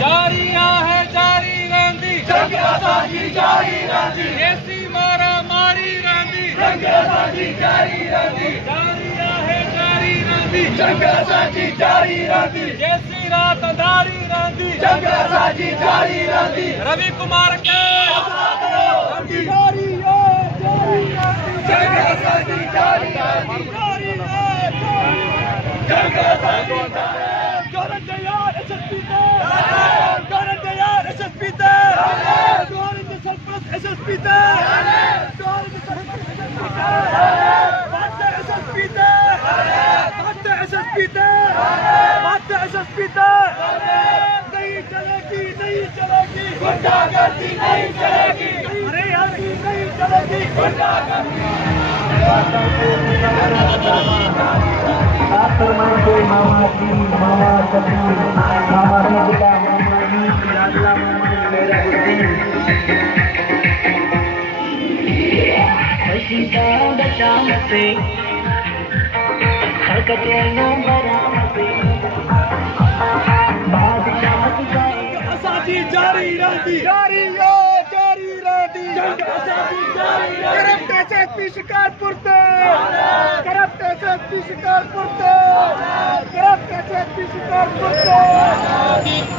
जारी है जारी रहंदी जंग असांजी जारी रहंदी ऐसी मारा मारी रहंदी जंग असांजी जारी रहंदी जारी है जारी रहंदी जंग असांजी जारी रहंदी जैसी रात अंधारी रहंदी जंग असांजी जारी रहंदी रवि कुमार के जारी है जंग असांजी जारी रहंदी जंग असांजी नहीं चलेगी गुंडागर्दी नहीं चलेगी अरे यार नहीं चलेगी गुंडागर्दी मामा की मामा सभी मामा की पिता मामा जी अल्लाह मामा मेरा बुद्धि सीता बचाम से हरकतें न बरामते बादशाह की असांजी जारी रहती जारी रहती जंग असांजी जारी रहती करप्ट एसएसपी शिकारपुर ते करप्ट एसएसपी शिकारपुर ते करप्ट एसएसपी शिकारपुर ते